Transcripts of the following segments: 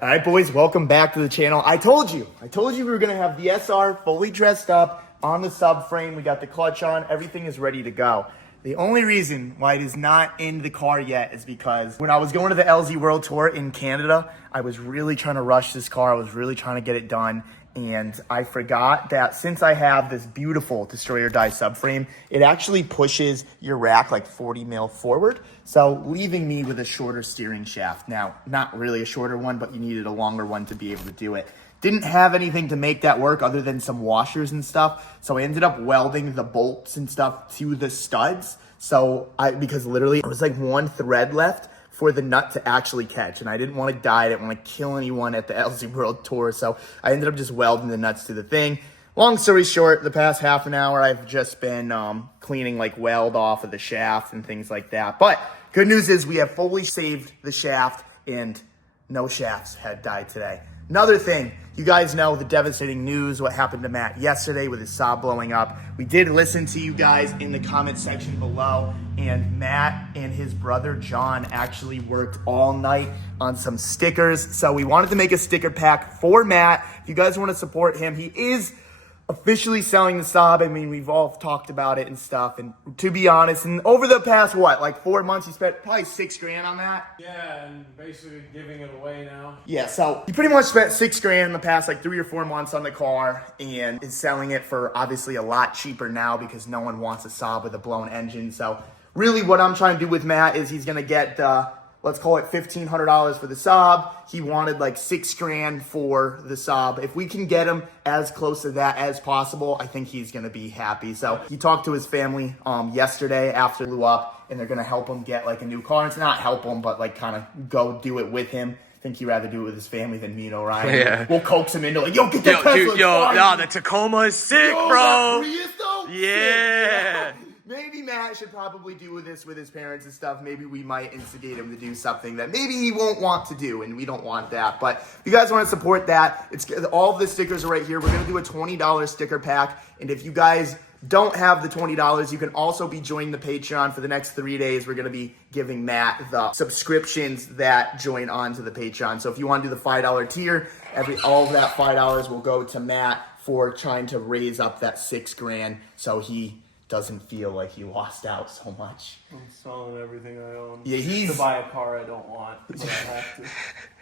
All right, boys, welcome back to the channel. I told you we were going to have the SR fully dressed up on the subframe. We got the clutch on. Everything is ready to go. The only reason why it is not in the car yet is because when I was going to the LZ World Tour in Canada, I was really trying to rush this car. I was really trying to get it done. And I forgot that since I have this beautiful Destroy or Die subframe, it actually pushes your rack like 40 mil forward. So leaving me with a shorter steering shaft. Now, not really a shorter one, but you needed a longer one to be able to do it. Didn't have anything to make that work other than some washers and stuff. So I ended up welding the bolts and stuff to the studs. Because literally there was like one thread left for the nut to actually catch. And I didn't want to die. I didn't want to kill anyone at the LZ World Tour. So I ended up just welding the nuts to the thing. Long story short, the past half an hour, I've just been cleaning like weld off of the shaft and things like that. But good news is we have fully saved the shaft and no shafts had died today. Another thing, you guys know the devastating news, what happened to Matt yesterday with his Saab blowing up. We did listen to you guys in the comment section below, and Matt and his brother John actually worked all night on some stickers. So we wanted to make a sticker pack for Matt. If you guys want to support him, he is officially selling the Saab. I mean, we've all talked about it and stuff. And to be honest, and over the past, like 4 months, he spent probably $6,000 on that. Yeah, and basically giving it away now. Yeah, so he pretty much spent $6,000 in the past like 3 or 4 months on the car and is selling it for obviously a lot cheaper now because no one wants a Saab with a blown engine. So really what I'm trying to do with Matt is he's going to get, let's call it $1,500 for the Saab. He wanted like $6,000 for the Saab. If we can get him as close to that as possible, I think he's gonna be happy. So he talked to his family yesterday after it blew up, and they're gonna help him get like a new car. It's not help him, but like kind of go do it with him. I think he'd rather do it with his family than me and Orion. Yeah. We'll coax him into like, yo, get that Tesla. Dude, the Tacoma is sick, Yo, bro. that Prius, though? Yeah. Sick. Maybe Matt should probably do this with his parents and stuff. Maybe we might instigate him to do something that maybe he won't want to do, and we don't want that. But if you guys want to support that, all of the stickers are right here. We're going to do a $20 sticker pack, and if you guys don't have the $20, you can also be joining the Patreon for the next 3 days. We're going to be giving Matt the subscriptions that join on to the Patreon. So if you want to do the $5 tier, all of that $5 will go to Matt for trying to raise up that $6,000 so he doesn't feel like he lost out so much. I'm selling everything I own. Yeah, he's to buy a car I don't want, but I have to.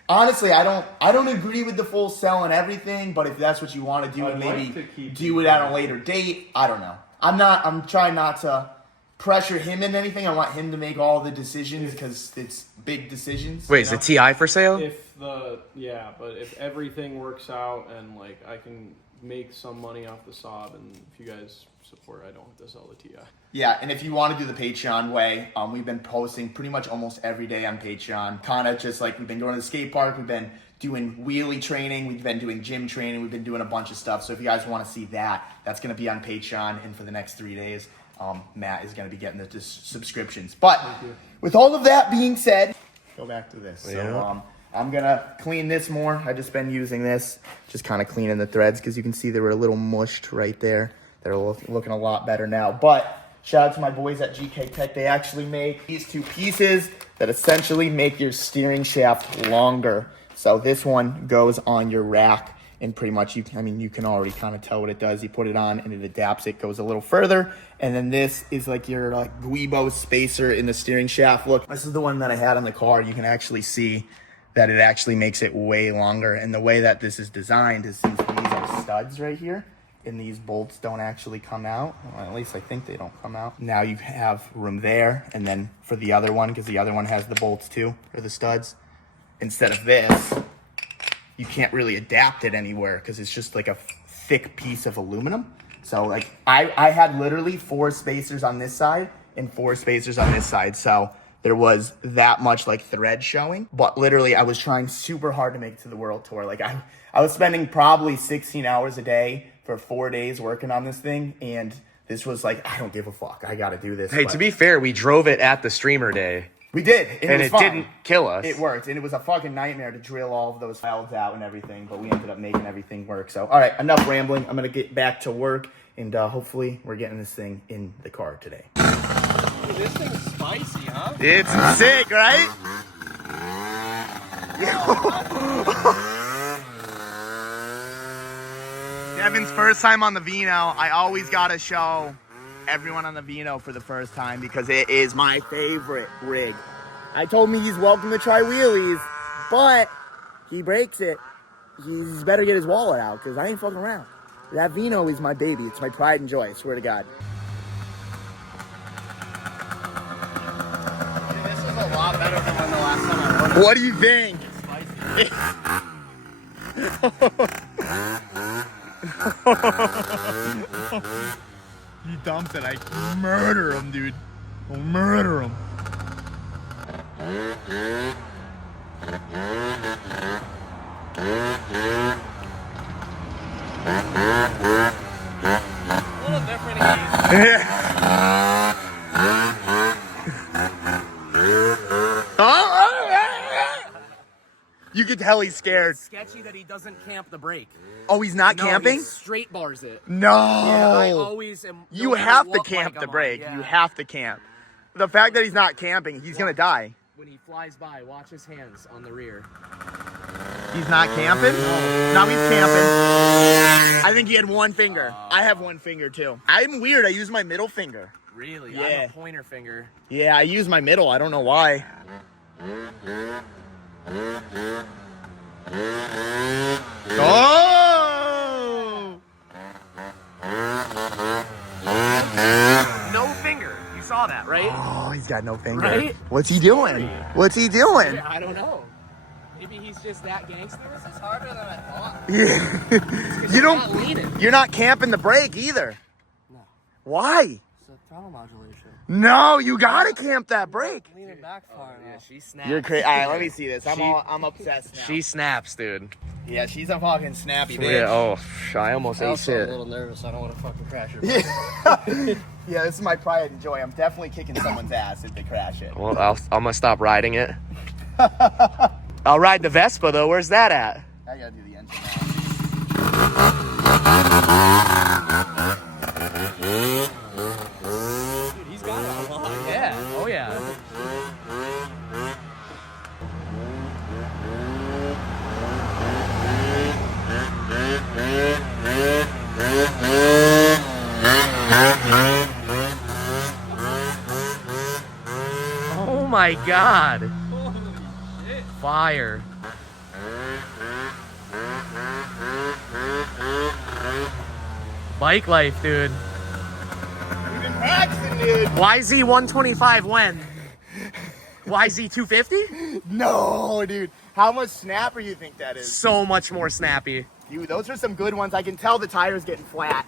Honestly, I don't agree with the full selling everything, but if that's what you want to do, and maybe do it at a later date, I don't know. I'm trying not to pressure him in anything. I want him to make all the decisions because it's big decisions. Wait, is the TI for sale? But if everything works out and like I can make some money off the Saab, and if you guys support, I don't have to sell the TI. Yeah, and if you want to do the Patreon way, we've been posting pretty much almost every day on Patreon. Kind of just like we've been going to the skate park, we've been doing wheelie training, we've been doing gym training, we've been doing a bunch of stuff. So if you guys want to see that, that's going to be on Patreon. And for the next 3 days, Matt is going to be getting the subscriptions. But with all of that being said, go back to this. Yeah. So I'm going to clean this more. I've just been using this, just kind of cleaning the threads because you can see they were a little mushed right there. They're looking a lot better now. But shout out to my boys at GK Tech. They actually make these two pieces that essentially make your steering shaft longer. So this one goes on your rack, and pretty much you can already kind of tell what it does. You put it on and it adapts. It goes a little further. And then this is like your Guibo spacer in the steering shaft. Look, this is the one that I had on the car. You can actually see that it actually makes it way longer. And the way that this is designed is since these are studs right here, and these bolts don't actually come out. Well, at least I think they don't come out. Now you have room there, and then for the other one, because the other one has the bolts too, or the studs, instead of this, you can't really adapt it anywhere because it's just like a thick piece of aluminum. So like I had literally 4 spacers on this side and 4 spacers on this side. So there was that much like thread showing, but literally I was trying super hard to make it to the World Tour. Like I was spending probably 16 hours a day for 4 days working on this thing, and this was like, I don't give a fuck. I got to do this. Hey, to be fair, we drove it at the streamer day. We did, and it didn't kill us. It worked, and it was a fucking nightmare to drill all of those welds out and everything, but we ended up making everything work. So, all right, enough rambling. I'm going to get back to work, and hopefully we're getting this thing in the car today. Dude, this thing's spicy, huh? It's sick, right? Devin's first time on the Veno. I always gotta show everyone on the Veno for the first time because it is my favorite rig. I told me he's welcome to try wheelies, but he breaks it. He's better get his wallet out because I ain't fucking around. That Veno is my baby. It's my pride and joy, I swear to God. This is a lot better than when the last time I rode it. What do you think? He dumps it. I murder him, dude. I'll murder him. A little different in You could tell he's scared. sketchy that he doesn't camp the brake. Oh, he's not camping? He straight bars it. No. Yeah, I always am. You no matter have to what camp bike the I'm on, brake. yeah. You have to camp. The fact that he's not camping, he's gonna die. When he flies by, watch his hands on the rear. He's not camping? Now he's camping. I think he had one finger. I have one finger too. I'm weird. I use my middle finger. Really? Yeah. I'm a pointer finger. Yeah, I use my middle. I don't know why. Oh! No finger. You saw that, right? Oh, he's got no finger. Right? What's he doing? What's he doing? I don't know. Maybe he's just that gangster. This is harder than I thought. Yeah. You Not don't. leaning. You're not camping the brake either. No. Why? It's a throttle modulation. No, you gotta camp that brake. Leaning back far enough. She snaps. You're crazy. All right, let me see this. I'm obsessed now. She snaps, dude. Yeah, she's a fucking snappy bitch. Yeah, oh, I almost ate Also, I'm a shit. little nervous. I don't want to fucking crash it. Yeah. Yeah, this is my pride and joy. I'm definitely kicking someone's ass if they crash it. Well, I'm gonna stop riding it. I'll ride the Vespa though. Where's that at? I gotta do the engine Dude, he's got it on. Yeah. Oh yeah. Oh my god. Fire. Bike life, dude. We've been practicing, dude. YZ 125 when? YZ 250? No, dude. How much snapper you think that is? So much more snappy. Dude, those are some good ones. I can tell the tire's getting flat.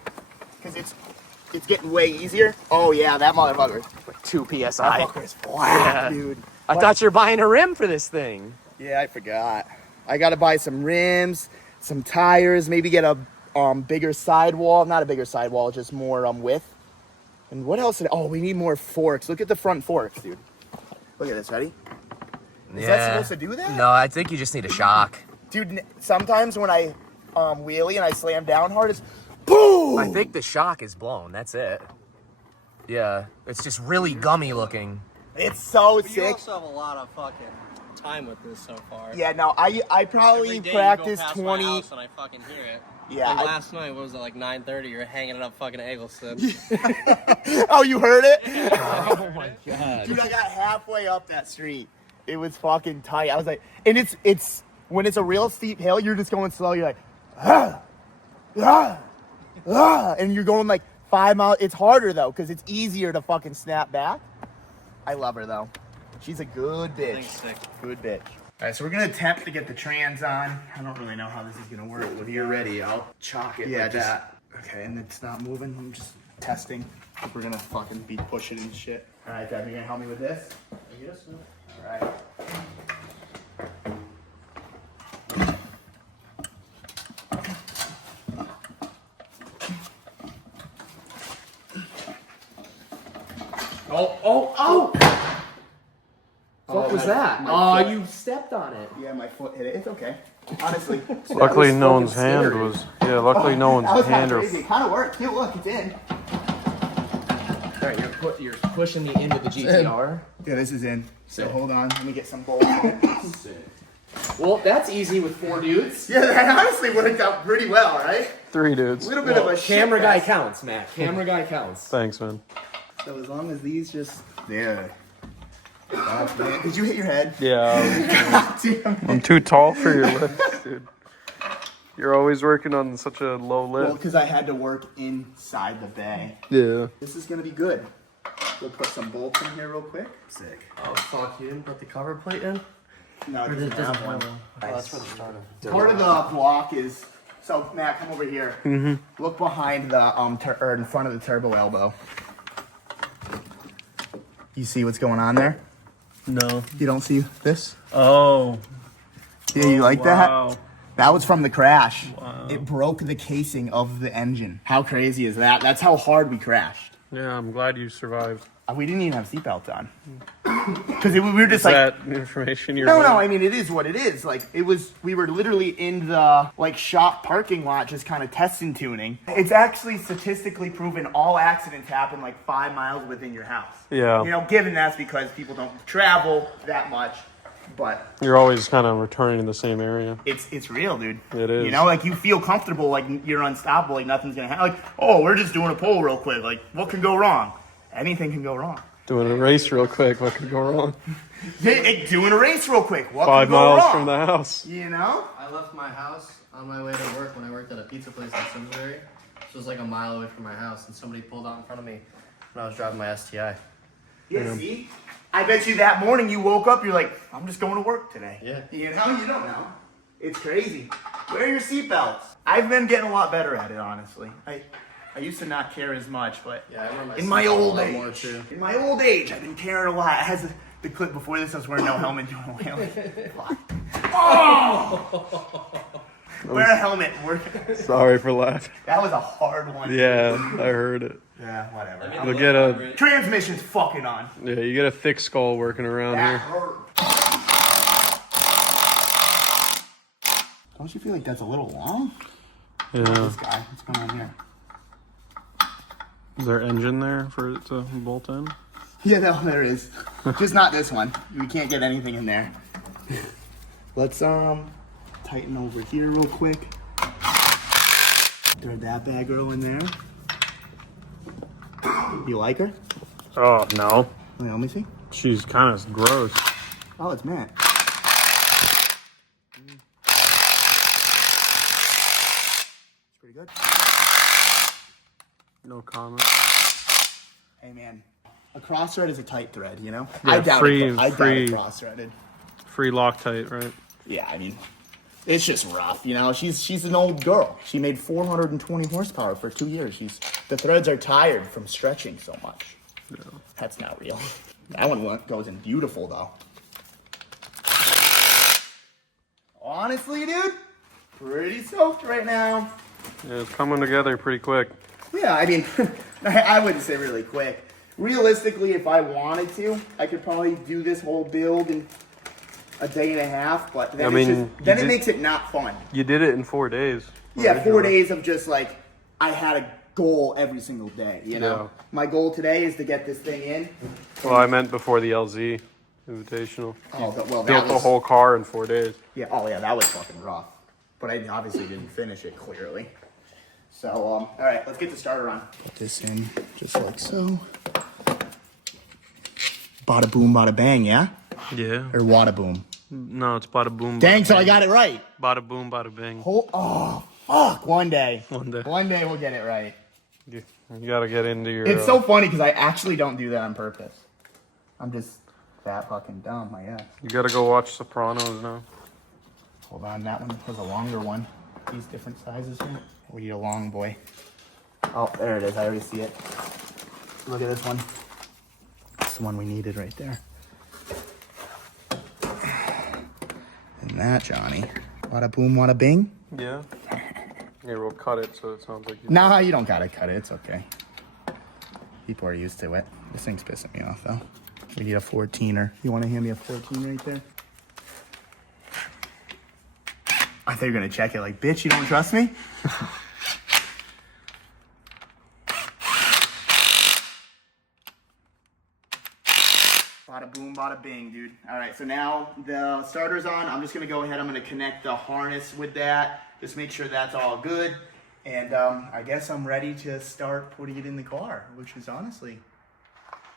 Because it's getting way easier. Oh, yeah, that motherfucker. 2 That PSI. fucker's flat, Yeah. dude. I thought you were buying a rim for this thing. Yeah, I forgot. I gotta buy some rims, some tires, maybe get a bigger sidewall. Not a bigger sidewall, just more width. And what else? Oh, we need more forks. Look at the front forks, dude. Look at this. Ready? Is that supposed to do that? No, I think you just need a shock. Dude, sometimes when I wheelie and I slam down hard, it's boom! I think the shock is blown. That's it. Yeah, it's just really gummy looking. It's so But you sick. also have a lot of fucking time with this so far. Yeah, no, I Every probably day practiced you go past 20. my house and I fucking hear it. Yeah, Like I- last night, what was it, like 9:30? You're hanging it up fucking Eggleston. Oh, you heard it? Oh my god. Dude, I got halfway up that street. It was fucking tight. I was like, and it's when it's a real steep hill, you're just going slow. You're like, and you're going like 5 miles. It's harder though, because it's easier to fucking snap back. I love her though. She's a good bitch. Thing's sick. Good bitch. All right, so we're gonna attempt to get the trans on. I don't really know how this is gonna work. When you're ready, I'll chalk it Yeah, like just, that. okay, and it's not moving. I'm just testing. If we're gonna fucking be pushing and shit. All right, Dad, you gonna help me with this? Yes, sir. All right. Oh! What was that? my foot. You stepped on it. Yeah, my foot hit it. It's okay. Honestly. Luckily, no one's fucking hand scary. was. Yeah, luckily, no That was one's kind hand of or. crazy. It kind of worked. Dude, look, it's in. All right, you're pushing me into the GTR. Yeah, this is in. So Sick. hold on. Let me get some bolts. Sick. Well, that's easy with 4 dudes. Yeah, that honestly worked out pretty well, right? 3 A dudes. little bit of a Camera shit guy fest. counts, Matt. Camera guy counts. Thanks, man. So as long as these just there. Oh, man. Did you hit your head? Yeah, Damn. I'm too tall for your lift, dude. You're always working on such a low Well, lift. because I had to work inside the bay. Yeah. This is gonna be good. We'll put some bolts in here real quick. Sick. Oh, fuck. You didn't put the cover plate in? No, it doesn't have one. Oh, that's for the starter. Part of the block is, so Matt, come over here. Look behind the or in front of the turbo elbow. You see what's going on there? No. You don't see this? Oh. Yeah, you like that? Wow. That was from the crash. Wow. It broke the casing of the engine. How crazy is that? That's how hard we crashed. Yeah, I'm glad you survived. We didn't even have seatbelts on. Because we were just Is like, that information you're no, I mean, it is what it is. Like, we were literally in the, like, shop parking lot just kind of testing tuning. It's actually statistically proven all accidents happen, like, 5 miles within your house. Yeah. You know, given that's because people don't travel that much, but You're always kind of returning to the same area. it's real, dude. It is. You know, like, you feel comfortable, like, you're unstoppable, like, nothing's gonna happen. Like, oh, we're just doing a poll real quick. Like, what can go wrong? Anything can go wrong. Doing a race real quick. What could go wrong? Doing a race real quick. What 5 can go miles wrong? from the house. You know? I left my house on my way to work when I worked at a pizza place in Simsbury. Which was like a mile away from my house, and somebody pulled out in front of me when I was driving my STI. Yeah, see? I bet you that morning you woke up, you're like, I'm just going to work today. Yeah. You know? You don't know. It's crazy. Wear your seatbelts. I've been getting a lot better at it, honestly. I used to not care as much, but Yeah, I wear my in my seatbelt a old lot more, age, too. in my old age, I've been caring a lot. It has the clip before this, I was wearing no helmet doing a wheelie. Fuck. Oh! Wear a helmet. Sorry for laughing. That was a hard one. Yeah, I heard it. Yeah, whatever. You'll get a Transmission's fucking on. you get a thick skull working around That here. hurt. Don't you feel like that's a little long? Yeah. This guy, what's going on here? Is there engine there for it to bolt in? Yeah, no, there is. Just not this one. We can't get anything in there. Let's tighten over here real quick. Throw that bad girl in there. You like her? Oh no, Wait, let me see. she's kind of gross. Oh, it's Matt. It's pretty good. No comment. Hey man, a cross thread is a tight thread, you know? Yeah, I doubt free- it. I doubt free. it cross threaded. Free Loctite, right? Yeah, I mean, it's just rough, you know. She's an old girl. She made 420 horsepower for 2 years. The threads are tired from stretching so much. That's not real. That one goes in beautiful though. Honestly, dude, pretty stoked right now. Yeah, it's coming together pretty quick. Yeah, I mean, I wouldn't say really quick. Realistically, if I wanted to, I could probably do this whole build in a day and a half, but then, I mean, it makes it not fun. You did it in 4 days. Yeah, 4 days of just like, I had a goal every single day, you know? Yeah. My goal today is to get this thing in. Well, I meant before the LZ Invitational. Oh, well, that Built the was, whole car in 4 days. yeah, oh yeah, that was fucking rough. But I obviously didn't finish it clearly. So, all right, let's get the starter on. Put this in just like so. Bada boom, bada bang, yeah? Yeah. Or wada boom? No, it's bada boom. Dang, bada so I bing. got it right. Bada boom, bada bing. Oh, fuck, one day. One day. One day we'll get it right. You gotta get into your. It's so funny because I actually don't do that on purpose. I'm just that fucking dumb, I guess. You gotta go watch Sopranos now. Hold on, that one was a longer one. These different sizes here. We need a long boy. Oh, there it is. I already see it. Look at this one. That's the one we needed right there. And that, Johnny. Wada boom, wada bing. Yeah. Here, we'll cut it so it sounds like you. Nah, you don't gotta cut it. It's okay. People are used to it. This thing's pissing me off, though. We need a 14er. You want to hand me a 14 right there? I thought you were gonna check it. Like, bitch, you don't trust me? Bada Bada boom, bada bing, dude. All right, so now the starter's on. I'm just gonna go ahead. I'm gonna connect the harness with that. Just make sure that's all good. And I guess I'm ready to start putting it in the car, which is honestly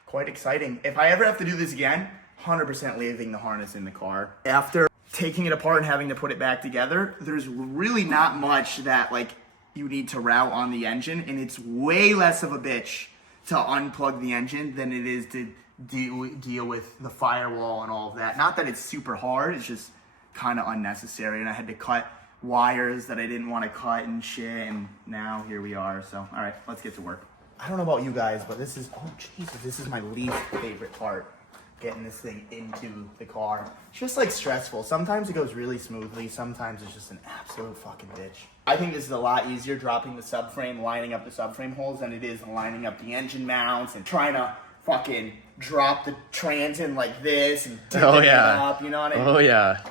quite exciting. If I ever have to do this again, 100% leaving the harness in the car. After taking it apart and having to put it back together, there's really not much that like you need to route on the engine, and it's way less of a bitch to unplug the engine than it is to deal with the firewall and all of that. Not that it's super hard, it's just kind of unnecessary, and I had to cut wires that I didn't want to cut and shit, and now here we are. So all right, let's get to work. I don't know about you guys, but this is, oh Jesus, this is my least favorite part, getting this thing into the car. It's just like stressful. Sometimes it goes really smoothly, sometimes it's just an absolute fucking bitch. I think this is a lot easier dropping the subframe, lining up the subframe holes than it is lining up the engine mounts and trying to fucking drop the trans in like this and tip it up, you know what I mean? Oh yeah.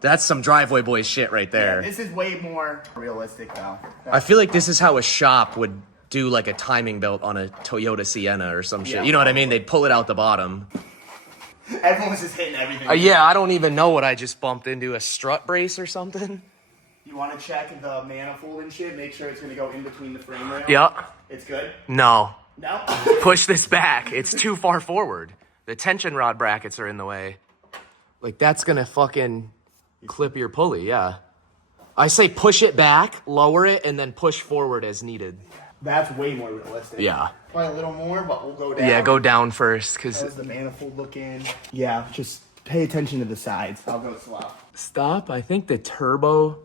That's some driveway boy shit right there. Yeah, this is way more realistic though. I feel like this is how a shop would do like a timing belt on a Toyota Sienna or some shit. Yeah, you know what I mean? They'd pull it out the bottom. Everyone's just hitting everything. Yeah, I don't even know what I just bumped into. A strut brace or something? You want to check the manifold and shit, make sure it's going to go in between the frame rail? Yep. It's good? No. No? Push this back. It's too far forward. The tension rod brackets are in the way. Like, that's gonna fucking clip your pulley, yeah. I say push it back, lower it, and then push forward as needed. That's way more realistic. Yeah. Probably a little more, but we'll go down. Yeah, go down first, because... How's the manifold looking? Yeah, just pay attention to the sides. I'll go slow. Stop. I think the turbo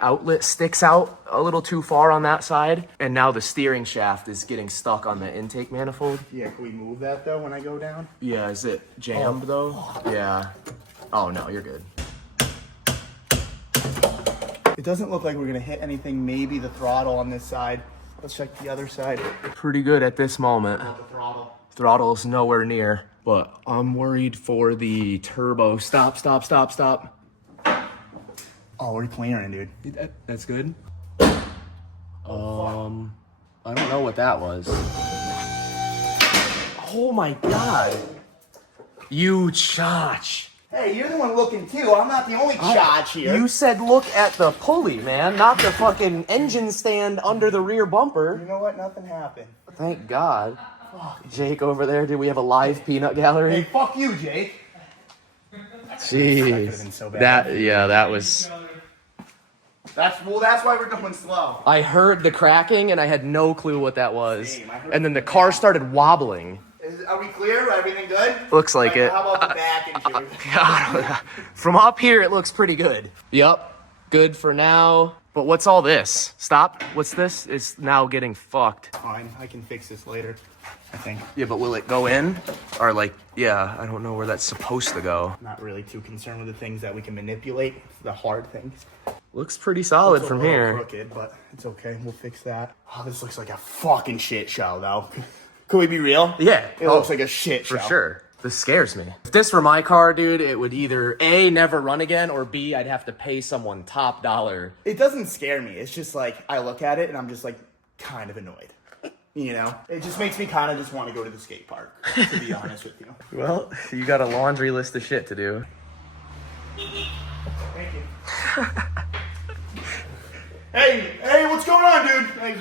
outlet sticks out a little too far on that side, and now the steering shaft is getting stuck on the intake manifold. Yeah, can we move that though when I go down? Yeah, is it jammed though? Yeah. Oh no, you're good. It doesn't look like we're gonna hit anything. Maybe the throttle on this side. Let's check the other side. Pretty good at this moment. The throttle. Throttle's nowhere near, but I'm worried for the turbo. Stop. Oh, we're clearing, dude. That's good. I don't know what that was. Oh my god. You chotch. Hey, you're the one looking too. I'm not the only chotch here. You said look at the pulley, man, not the fucking engine stand under the rear bumper. You know what? Nothing happened. Thank God. Jake over there, did we have a live peanut gallery? Hey, fuck you, Jake. Jeez. been so bad. That was... That's why we're going slow. I heard the cracking and I had no clue what that was. Same, I heard And then the car started wobbling. Are we clear? Everything good? Looks like it. How about the back and shit? God, from up here, it looks pretty good. Yep, good for now. But what's all this? Stop. What's this? It's now getting fucked. Fine, I can fix this later, I think. Yeah, but will it go in? Or like, yeah, I don't know where that's supposed to go. Not really too concerned with the things that we can manipulate. It's the hard things. Looks pretty solid It's a from little here. crooked, but it's okay. We'll fix that. Oh, this looks like a fucking shit show, though. Could we be real? Yeah. It looks like a shit show. For sure. This scares me. If this were my car, dude, it would either A, never run again, or B, I'd have to pay someone top dollar. It doesn't scare me. It's just like, I look at it and I'm just like, kind of annoyed. You know? It just makes me kind of just want to go to the skate park, to be honest with you. Well, you got a laundry list of shit to do. Thank you. Hey, what's going on, dude? Like,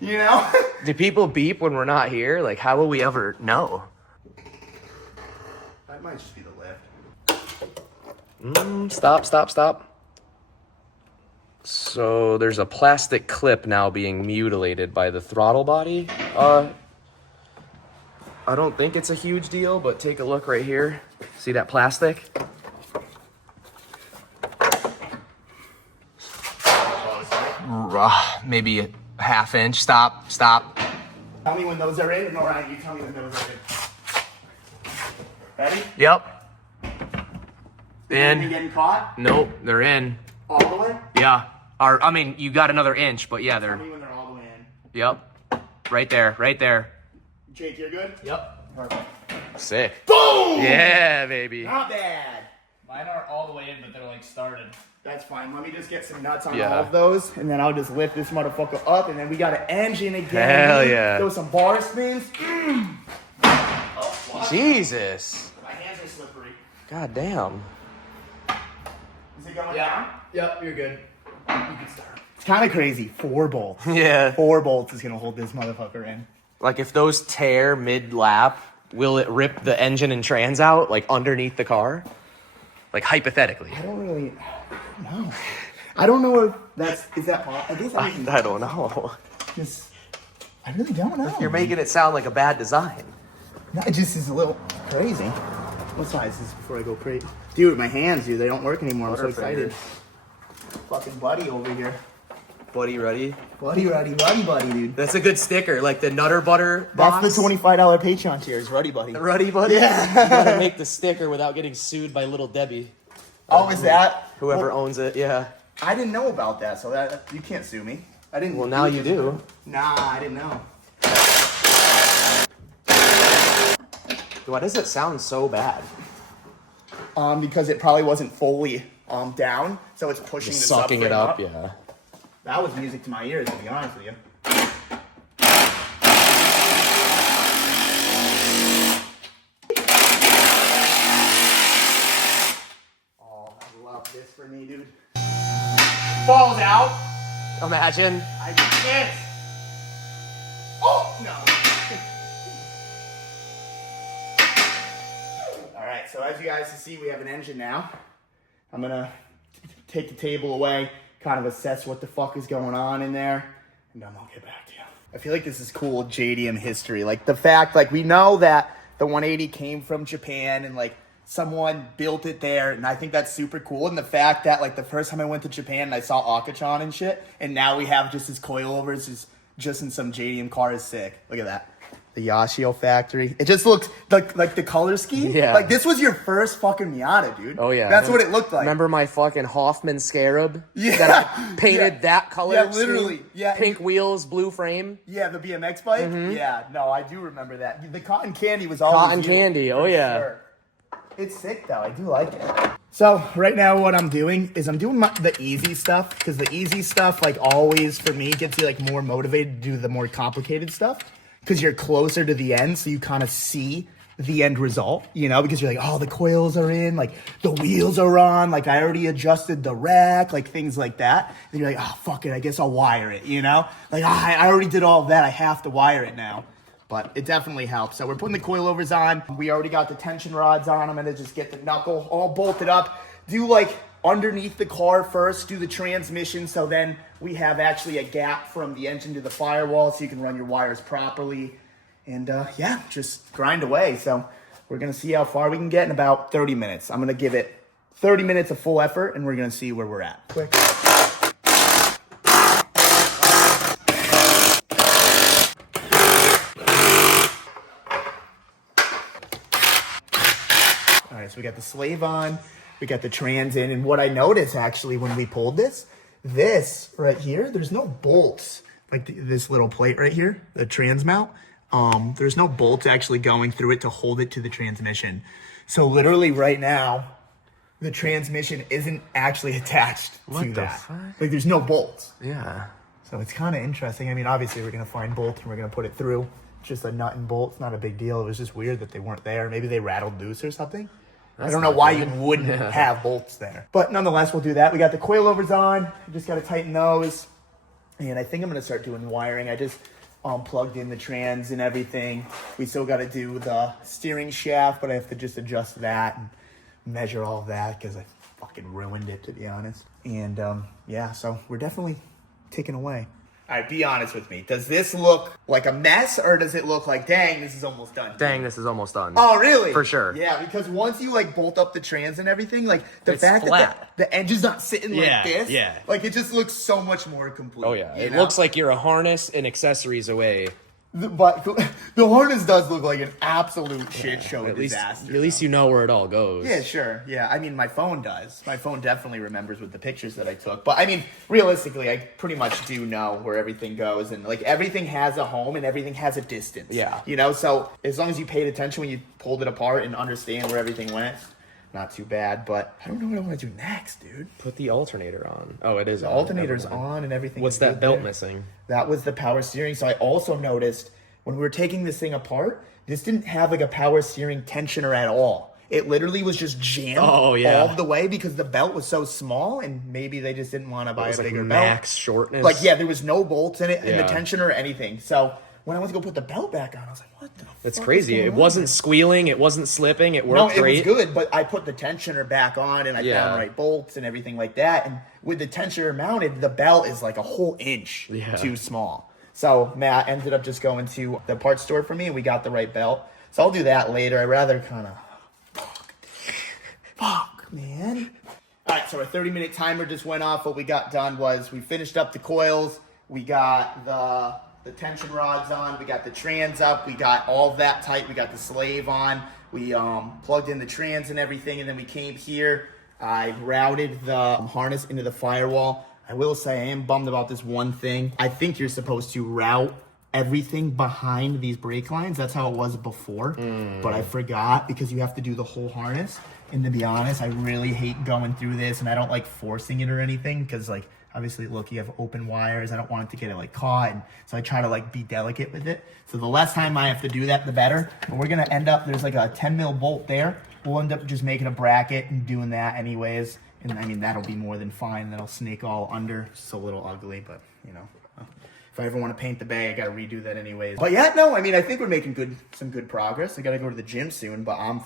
you know? Do people beep when we're not here? Like, how will we ever know? That might just be the lift. Stop. So there's a plastic clip now being mutilated by the throttle body. I don't think it's a huge deal, but take a look right here. See that plastic? Maybe a half inch. Stop. Tell me when those are in. No, Ryan, you tell me when those are in. Ready? Yep. Anything In. getting caught? Nope, they're in. All the way? Yeah. Or, I mean, you got another inch, but yeah, Tell they're... me when they're all the way in. Yep. Right there. Jake, you're good? Yep. Perfect. Sick. Boom! Yeah, baby. Not bad. Mine aren't all the way in, but they're like started. That's fine. Let me just get some nuts on Yeah. all of those, and then I'll just lift this motherfucker up, and then we got an engine again. Hell yeah. Throw some bar spins. Jesus. My hands are slippery. God damn. Is it going down? Yep, you're good. You can start. It's kind of crazy. 4 bolts. Yeah. 4 bolts is gonna hold this motherfucker in. Like if those tear mid-lap, will it rip the engine and trans out, like underneath the car? Like hypothetically. I don't really know. I don't know if is that I guess I don't know. just, I really don't know. You're making it sound like a bad design. No, it just is a little crazy. What size is this before I go crazy? Dude, my hands, dude, they don't work anymore. I'm so excited. Fucking buddy over here. Buddy, ready? Buddy, dude. That's a good sticker, like the Nutter Butter box. That's the $25 Patreon tiers, Ruddy Buddy. Ruddy Buddy? Yeah. You gotta make the sticker without getting sued by Little Debbie. Oh, is that? Whoever Well, owns it, yeah. I didn't know about that, so that you can't sue me. I didn't. Well, now you do. Nah, I didn't know. Why does it sound so bad? Because it probably wasn't fully down, so it's pushing Just the sucking it subframe up, yeah. That was music to my ears, to be honest with you. Oh, I love this for me, dude. Falls out. Imagine. I can't. Oh, no. All right, so as you guys can see, we have an engine now. I'm gonna take the table away, kind of assess what the fuck is going on in there, and then I'll get back to you. I feel like this is cool JDM history. Like the fact, like we know that the 180 came from Japan and like someone built it there, and I think that's super cool. And the fact that like the first time I went to Japan and I saw Akachan and shit, and now we have just his coilovers just in some JDM car is sick. Look at that. The Yashio factory. It just looks like the color scheme. Yeah. Like this was your first fucking Miata, dude. Oh, yeah. That's what it looked like. Remember my fucking Hoffman Scarab? Yeah. That I painted Yeah. that color? Yeah, literally. scheme? Yeah. Pink wheels, blue frame. Yeah, the BMX bike. Mm-hmm. Yeah, no, I do remember that. The cotton candy was always Cotton you, candy, oh for yeah. sure. It's sick though. I do like it. So right now, what I'm doing is I'm doing the easy stuff because the easy stuff, like always for me, gets you like more motivated to do the more complicated stuff because you're closer to the end, so you kind of see the end result, you know, because you're like, oh, the coils are in, like the wheels are on, like I already adjusted the rack, like things like that. And you're like, oh, fuck it, I guess I'll wire it, you know? Like, I already did all of that, I have to wire it now. But it definitely helps. So we're putting the coilovers on. We already got the tension rods on. I'm gonna just get the knuckle all bolted up. Do like underneath the car first, do the transmission, so then we have actually a gap from the engine to the firewall so you can run your wires properly. And yeah, just grind away. So we're gonna see how far we can get in about 30 minutes. I'm gonna give it 30 minutes of full effort and we're gonna see where we're at. Quick. All right, so we got the slave on, we got the trans in, and what I noticed actually when we pulled this right here, there's no bolts, like this little plate right here, the trans mount. There's no bolts actually going through it to hold it to the transmission. So literally right now, the transmission isn't actually attached to that. Fuck? Like there's no bolts. Yeah. So it's kind of interesting. I mean, obviously we're gonna find bolts and we're gonna put it through. It's just a nut and bolt. It's not a big deal. It was just weird that they weren't there. Maybe they rattled loose or something. I don't know why you wouldn't have bolts there. But nonetheless, we'll do that. We got the coilovers on. Just got to tighten those. And I think I'm going to start doing wiring. I just plugged in the trans and everything. We still got to do the steering shaft, but I have to just adjust that and measure all of that because I fucking ruined it, to be honest. And yeah, so we're definitely ticking away. All right, be honest with me. Does this look like a mess or does it look like, dang, this is almost done? Dang, this is almost done. Oh, really? For sure. Yeah, because once you like bolt up the trans and everything, like the It's fact flat. that the engine's not sitting Yeah, like this, yeah. like it just looks so much more complete. Oh yeah. you It know? looks like you're a harness and accessories away. But the harness does look like an absolute shit show disaster. At least you know where it all goes. Yeah, sure. Yeah, I mean, my phone does. My phone definitely remembers with the pictures that I took. But I mean, realistically, I pretty much do know where everything goes. And like everything has a home and everything has a distance. Yeah. You know, so as long as you paid attention when you pulled it apart and understand where everything went, not too bad. But I don't know what I want to do next, dude. Put the alternator on. Oh, it is The on. alternator's Never mind. on and everything. What's is that good belt there. missing? That was the power steering. So I also noticed when we were taking this thing apart, this didn't have like a power steering tensioner at all. It literally was just jammed all the way because the belt was so small, and maybe they just didn't want to buy a bigger belt. Max shortness. Like, yeah, there was no bolts in it, and the tensioner or anything. So when I went to go put the belt back on, I was like, what the That's fuck crazy. is going It on wasn't here? squealing. It wasn't slipping. It worked great. It was good, but I put the tensioner back on, and I found right bolts and everything like that. And with the tensioner mounted, the belt is like a whole inch too small. So Matt ended up just going to the parts store for me, and we got the right belt. So I'll do that later. I'd rather kind of... Fuck, man. All right, so our 30-minute timer just went off. What we got done was we finished up the coils. We got the tension rods on. We got the trans up. We got all of that tight. We got the slave on. We plugged in the trans and everything, and then we came here. I routed the harness into the firewall. I will say I am bummed about this one thing. I think you're supposed to route everything behind these brake lines. That's how it was before, but I forgot because you have to do the whole harness. And to be honest, I really hate going through this, and I don't like forcing it or anything because, like, obviously, look, you have open wires. I don't want it to get like caught, and so I try to like be delicate with it. So the less time I have to do that, the better. But we're gonna end up, there's like a 10 mil bolt there. We'll end up just making a bracket and doing that anyways. And I mean, that'll be more than fine. That'll snake all under. It's a little ugly, but you know. If I ever want to paint the bay, I gotta redo that anyways. But yeah, no, I mean, I think we're making some good progress. I gotta go to the gym soon, but I'm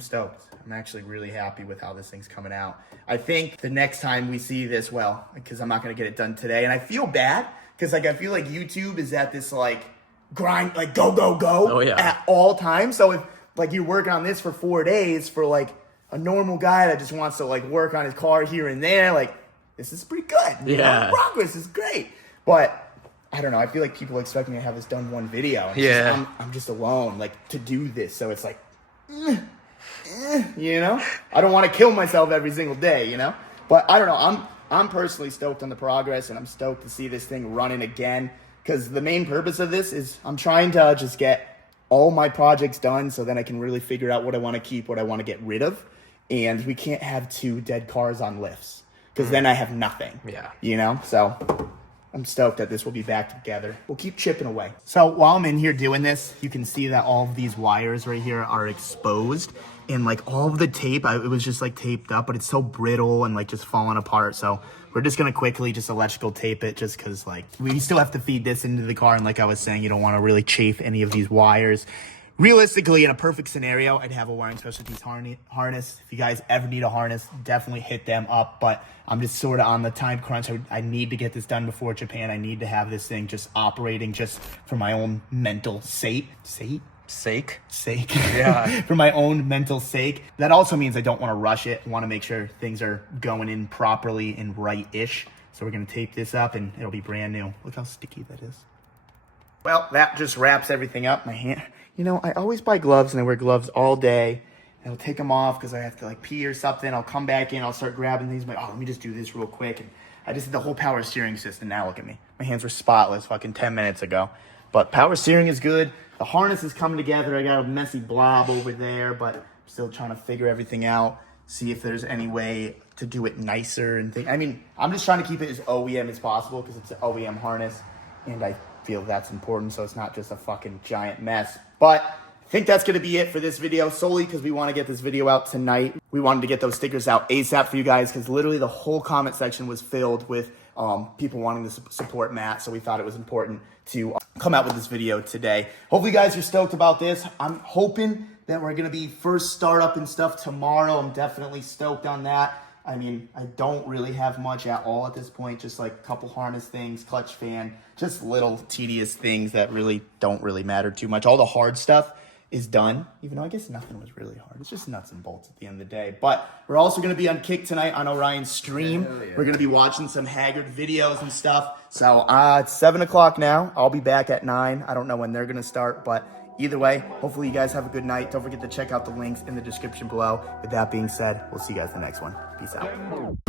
stoked. I'm actually really happy with how this thing's coming out. I think the next time we see this, well, because I'm not gonna get it done today, and I feel bad because like I feel like YouTube is at this like grind, like go at all times. So if like you're working on this for 4 days for like a normal guy that just wants to like work on his car here and there, like this is pretty good. You know? Progress is great, but I don't know. I feel like people expect me to have this done one video. I'm just alone, like to do this. So it's like, you know, I don't want to kill myself every single day, you know. But I don't know. I'm personally stoked on the progress, and I'm stoked to see this thing running again. Because the main purpose of this is I'm trying to just get all my projects done, so then I can really figure out what I want to keep, what I want to get rid of, and we can't have 2 dead cars on lifts because then I have nothing. You know, so. I'm stoked that this will be back together. We'll keep chipping away. So while I'm in here doing this, you can see that all of these wires right here are exposed. And like all of the tape, it was just like taped up, but it's so brittle and like just falling apart. So we're just gonna quickly just electrical tape it just cause like we still have to feed this into the car. And like I was saying, you don't wanna really chafe any of these wires. Realistically, in a perfect scenario, I'd have a wiring specialties harness. If you guys ever need a harness, definitely hit them up. But I'm just sort of on the time crunch. I need to get this done before Japan. I need to have this thing just operating just for my own mental sake. Yeah. For my own mental sake. That also means I don't want to rush it. I want to make sure things are going in properly and right-ish. So we're going to tape this up, and it'll be brand new. Look how sticky that is. Well, that just wraps everything up. My hand, you know, I always buy gloves and I wear gloves all day. I'll take them off because I have to like pee or something. I'll come back in, I'll start grabbing things. I'm like, oh, let me just do this real quick. And I just did the whole power steering system. Now look at me. My hands were spotless fucking 10 minutes ago. But power steering is good. The harness is coming together. I got a messy blob over there, but I'm still trying to figure everything out. See if there's any way to do it nicer and things. I mean, I'm just trying to keep it as OEM as possible because it's an OEM harness. And I feel that's important, so it's not just a fucking giant mess. But I think that's going to be it for this video, solely because we want to get this video out tonight. We wanted to get those stickers out ASAP for you guys because literally the whole comment section was filled with people wanting to support Matt, so we thought it was important to come out with this video today. Hopefully you guys are stoked about this. I'm hoping that we're going to be first startup and stuff tomorrow. I'm definitely stoked on that. I mean, I don't really have much at all at this point, just like a couple harness things, clutch fan, just little tedious things that really don't really matter too much. All the hard stuff is done, even though I guess nothing was really hard. It's just nuts and bolts at the end of the day. But we're also going to be on Kick tonight on Orion's stream. Yeah. We're going to be watching some Haggard videos and stuff. So it's 7 o'clock now. I'll be back at 9. I don't know when they're going to start, but either way, hopefully you guys have a good night. Don't forget to check out the links in the description below. With that being said, we'll see you guys in the next one. Peace out.